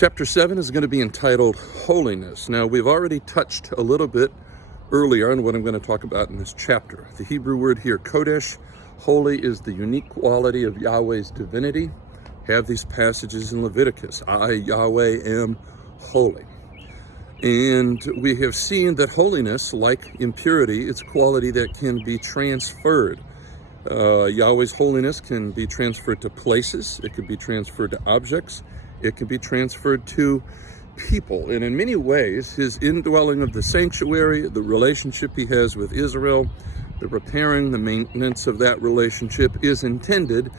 Chapter 7 is going to be entitled Holiness. Now, we've already touched a little bit earlier on what I'm going to talk about in this chapter. The Hebrew word here, kodesh, holy, is the unique quality of Yahweh's divinity. Have these passages in Leviticus. I, Yahweh, am holy. And we have seen that holiness, like impurity, it's a quality that can be transferred. Yahweh's holiness can be transferred to places. It can be transferred to objects. It can be transferred to people. And in many ways, his indwelling of the sanctuary, the relationship he has with Israel, the repairing, the maintenance of that relationship is intended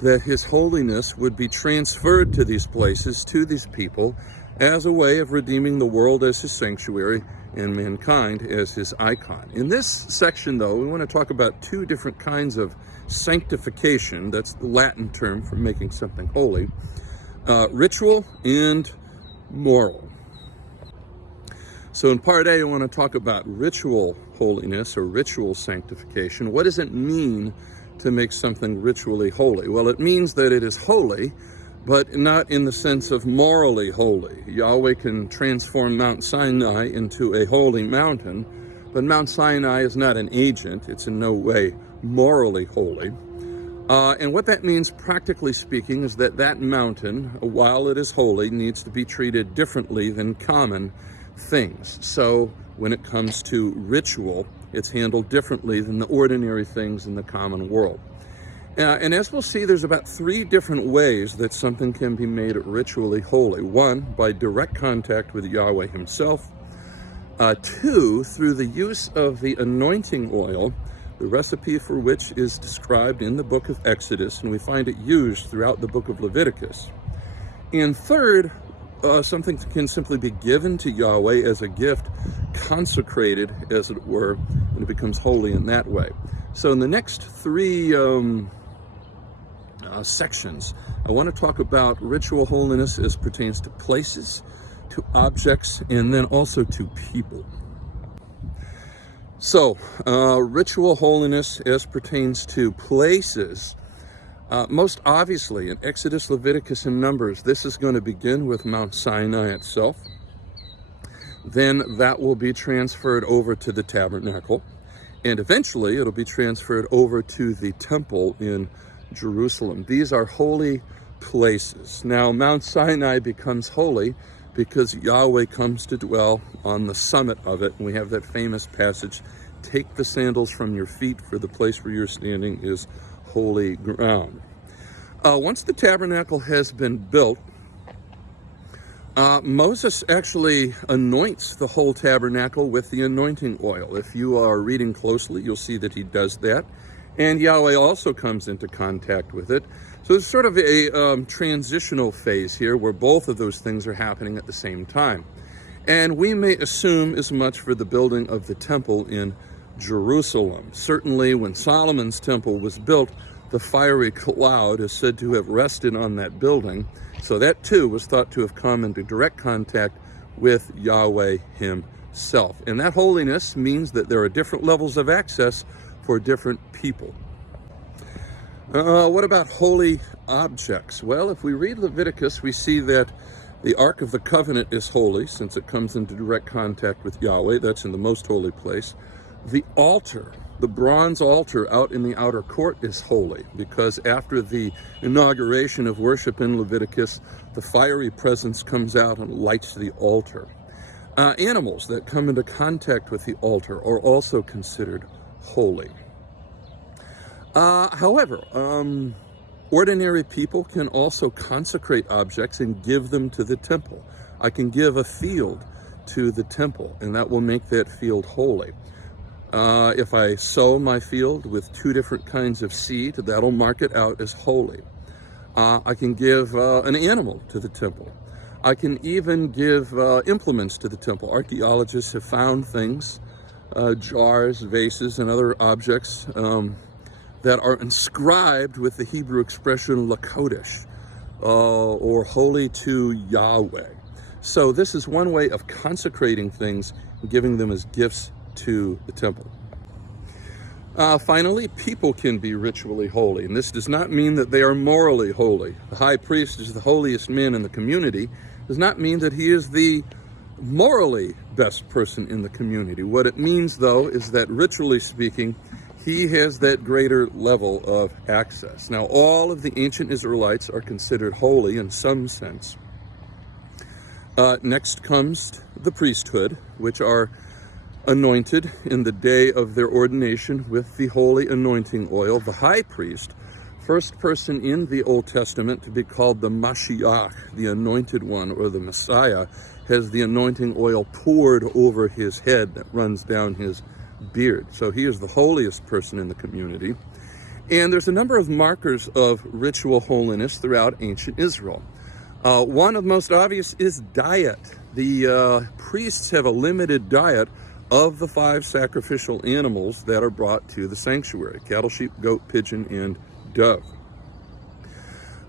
that his holiness would be transferred to these places, to these people, as a way of redeeming the world as his sanctuary and mankind as his icon. In this section, though, we want to talk about two different kinds of sanctification. That's the Latin term for making something holy. Ritual and moral. So in part A, I want to talk about ritual holiness or ritual sanctification. What does it mean to make something ritually holy? Well, it means that it is holy, but not in the sense of morally holy. Yahweh can transform Mount Sinai into a holy mountain, but Mount Sinai is not an agent. It's in no way morally holy. And what that means, practically speaking, is that that mountain, while it is holy, needs to be treated differently than common things. So when it comes to ritual, it's handled differently than the ordinary things in the common world. And as we'll see, there's about three different ways that something can be made ritually holy. One, by direct contact with Yahweh himself. Two, through the use of the anointing oil, the recipe for which is described in the book of Exodus, and we find it used throughout the book of Leviticus. And third, something can simply be given to Yahweh as a gift, consecrated, as it were, and it becomes holy in that way. So in the next three sections, I want to talk about ritual holiness as pertains to places, to objects, and then also to people. So, ritual holiness as pertains to places. Most obviously, in Exodus, Leviticus, and Numbers, this is going to begin with Mount Sinai itself. Then that will be transferred over to the tabernacle. And eventually, it'll be transferred over to the temple in Jerusalem. These are holy places. Now, Mount Sinai becomes holy because Yahweh comes to dwell on the summit of it. And we have that famous passage, take the sandals from your feet, for the place where you're standing is holy ground. Once the tabernacle has been built, Moses actually anoints the whole tabernacle with the anointing oil. If you are reading closely, you'll see that he does that. And Yahweh also comes into contact with it. So it's sort of a transitional phase here where both of those things are happening at the same time. And we may assume as much for the building of the temple in Jerusalem. Certainly when Solomon's temple was built, the fiery cloud is said to have rested on that building. So that too was thought to have come into direct contact with Yahweh himself. And that holiness means that there are different levels of access for different people. What about holy objects? Well, if we read Leviticus, we see that the Ark of the Covenant is holy since it comes into direct contact with Yahweh. That's in the most holy place. The altar, the bronze altar out in the outer court, is holy because after the inauguration of worship in Leviticus, the fiery presence comes out and lights the altar. Animals that come into contact with the altar are also considered holy. However, ordinary people can also consecrate objects and give them to the temple. I can give a field to the temple, and that will make that field holy. If I sow my field with two different kinds of seed, that'll mark it out as holy. I can give an animal to the temple. I can even give implements to the temple. Archaeologists have found things, jars, vases, and other objects that are inscribed with the Hebrew expression lakodesh, or holy to Yahweh. So this is one way of consecrating things and giving them as gifts to the temple. Finally, people can be ritually holy, and this does not mean that they are morally holy. The high priest is the holiest man in the community. Does not mean that he is the morally best person in the community. What it means, though, is that ritually speaking, he has that greater level of access. Now, all of the ancient Israelites are considered holy in some sense. Next comes the priesthood, which are anointed in the day of their ordination with the holy anointing oil. The high priest, first person in the Old Testament to be called the Mashiach, the anointed one, or the Messiah, has the anointing oil poured over his head that runs down his beard. So he is the holiest person in the community. And there's a number of markers of ritual holiness throughout ancient Israel. One of the most obvious is diet. The priests have a limited diet of the 5 sacrificial animals that are brought to the sanctuary: cattle, sheep, goat, pigeon, and dove.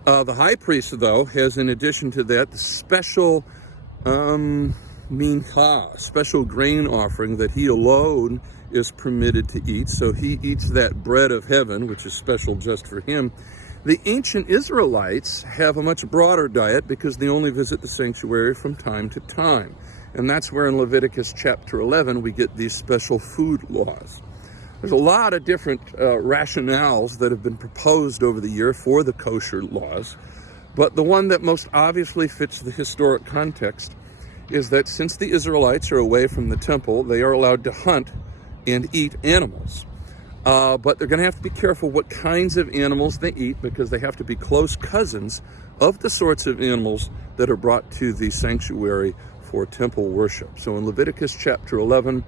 The high priest, though, has, in addition to that, the special mincha, special grain offering that he alone is permitted to eat. So he eats that bread of heaven, which is special just for him. The ancient Israelites have a much broader diet because they only visit the sanctuary from time to time. And that's where in Leviticus chapter 11 we get these special food laws. There's a lot of different rationales that have been proposed over the year for the kosher laws, but the one that most obviously fits the historic context is that since the Israelites are away from the temple, they are allowed to hunt and eat animals. But they're going to have to be careful what kinds of animals they eat, because they have to be close cousins of the sorts of animals that are brought to the sanctuary for temple worship. So in Leviticus chapter 11,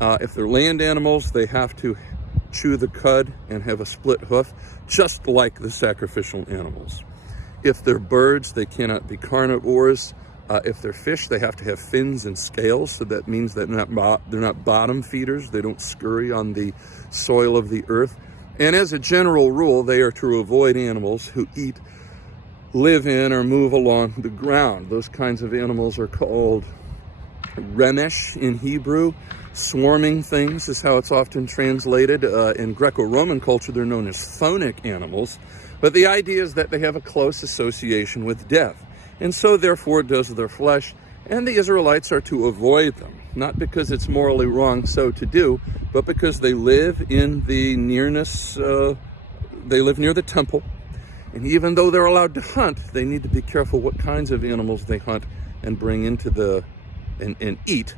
if they're land animals, they have to chew the cud and have a split hoof, just like the sacrificial animals. If they're birds, they cannot be carnivores. If they're fish, they have to have fins and scales, so that means that they're not bottom feeders. They don't scurry on the soil of the earth. And as a general rule, they are to avoid animals who live in or move along the ground. Those kinds of animals are called remesh in Hebrew. Swarming things is how it's often translated. In Greco-Roman culture, they're known as phonic animals. But the idea is that they have a close association with death, and so therefore does their flesh, and the Israelites are to avoid them, not because it's morally wrong so to do, but because they live in the nearness, they live near the temple. And even though they're allowed to hunt, they need to be careful what kinds of animals they hunt and bring into and eat,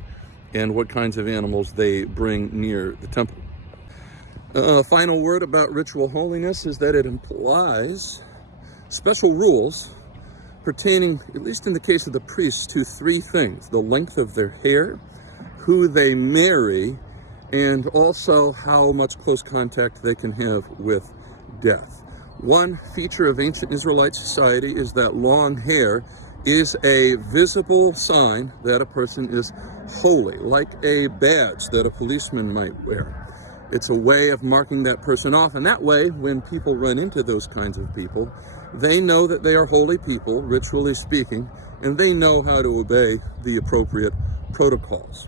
and what kinds of animals they bring near the temple. Final word about ritual holiness is that it implies special rules pertaining, at least in the case of the priests, to 3 things: the length of their hair, who they marry, and also how much close contact they can have with death. One feature of ancient Israelite society is that long hair is a visible sign that a person is holy, like a badge that a policeman might wear. It's a way of marking that person off, and that way, when people run into those kinds of people, they know that they are holy people, ritually speaking, and they know how to obey the appropriate protocols.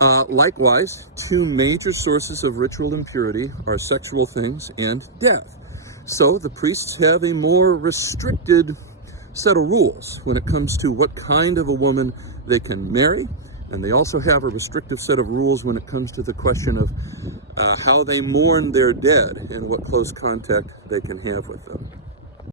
Likewise, 2 major sources of ritual impurity are sexual things and death. So the priests have a more restricted set of rules when it comes to what kind of a woman they can marry, and they also have a restrictive set of rules when it comes to the question of how they mourn their dead and what close contact they can have with them.